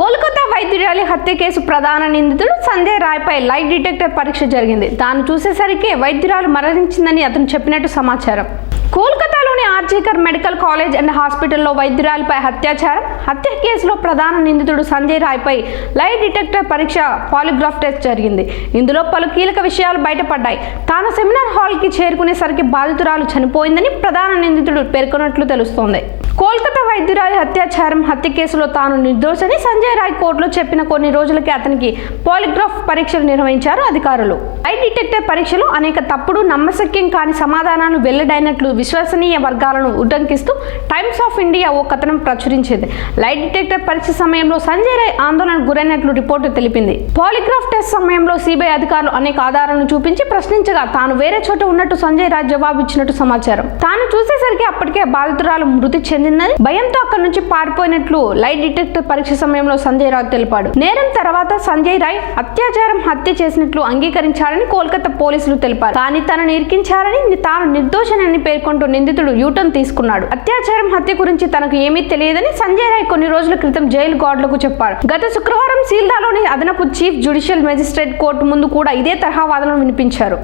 కోల్కతా వైద్యురాలి హత్య కేసు ప్రధాన నిందితుడు సంజయ్ రాయ్పై లైట్ డిటెక్టర్ పరీక్ష జరిగింది. తాను చూసేసరికి వైద్యురాలు మరణించిందని అతను చెప్పినట్టు సమాచారం. కోల్కతాలోని ఆర్జీకర్ మెడికల్ కాలేజ్ అండ్ హాస్పిటల్లో వైద్యురాలిపై అత్యాచారం హత్య కేసులో ప్రధాన నిందితుడు సంజయ్ రాయ్పై లైట్ డిటెక్టర్ పరీక్ష పాలిగ్రాఫ్ టెస్ట్ జరిగింది. ఇందులో పలు కీలక విషయాలు బయటపడ్డాయి. తాను సెమినార్ హాల్కి చేరుకునేసరికి బాధితురాలు చనిపోయిందని ప్రధాన నిందితుడు పేర్కొన్నట్లు తెలుస్తోంది. కోల్కతా వైద్యురాలి అత్యాచారం హత్య కేసులో తాను నిర్దోషని సంజయ్ రాయ్ కోర్టులో చెప్పిన కొన్ని రోజులకే అతనికి పాలిగ్రాఫ్ పరీక్షలు నిర్వహించారు అధికారులు. ఐ డిటెక్టర్ పరీక్షలు అనేక తప్పుడు నమ్మశక్యం కాని సమాధానాలు వెల్లడైనట్లు విశ్వసనీయ వర్గాలను ఉటంకిస్తూ టైమ్స్ ఆఫ్ ఇండియా ఓ కథనం ప్రచురించింది. లైట్ డిటెక్టర్ పరీక్ష సమయంలో సంజయ్ రాయ్ ఆందోళనకు గురైనట్లు రిపోర్టు తెలిపింది. పాలిగ్రాఫ్ టెస్ట్ సమయంలో సిబిఐ అధికారులు అనేక ఆధారాలను చూపించి ప్రశ్నించగా తాను వేరే చోట ఉన్నట్టు సంజయ్ రాయ్ జవాబు ఇచ్చినట్టు సమాచారం. తాను చూసేసరికి అప్పటికే బాధితురాలు మృతి చెందిందని భయంతో అక్కడి నుంచి పారిపోయినట్లు లైట్ డిటెక్టర్ పరీక్ష సమయంలో సంజయ్ రాయ్ తెలిపాడు. నేరం తర్వాత సంజయ్ రాయ్ అత్యాచారం హత్య చేసినట్లు అంగీకరించారని కోల్కతా పోలీసులు తెలిపారు. కానీ తనను ఇరికించారని తాను నిర్దోషనని పేర్కొంటూ నిందితుడు యూటర్న్ తీసుకున్నాడు. అత్యాచారం హత్య గురించి తనకు ఏమీ తెలియదని సంజయ్ రాయ్ కొన్ని రోజుల క్రితం జైలు గార్డులకు చెప్పాడు. గత శుక్రవారం సీల్దాలోని అదనపు చీఫ్ జ్యుడిషియల్ మెజిస్ట్రేట్ కోర్టు ముందు కూడా ఇదే తరహా వాదనలు వినిపించారు.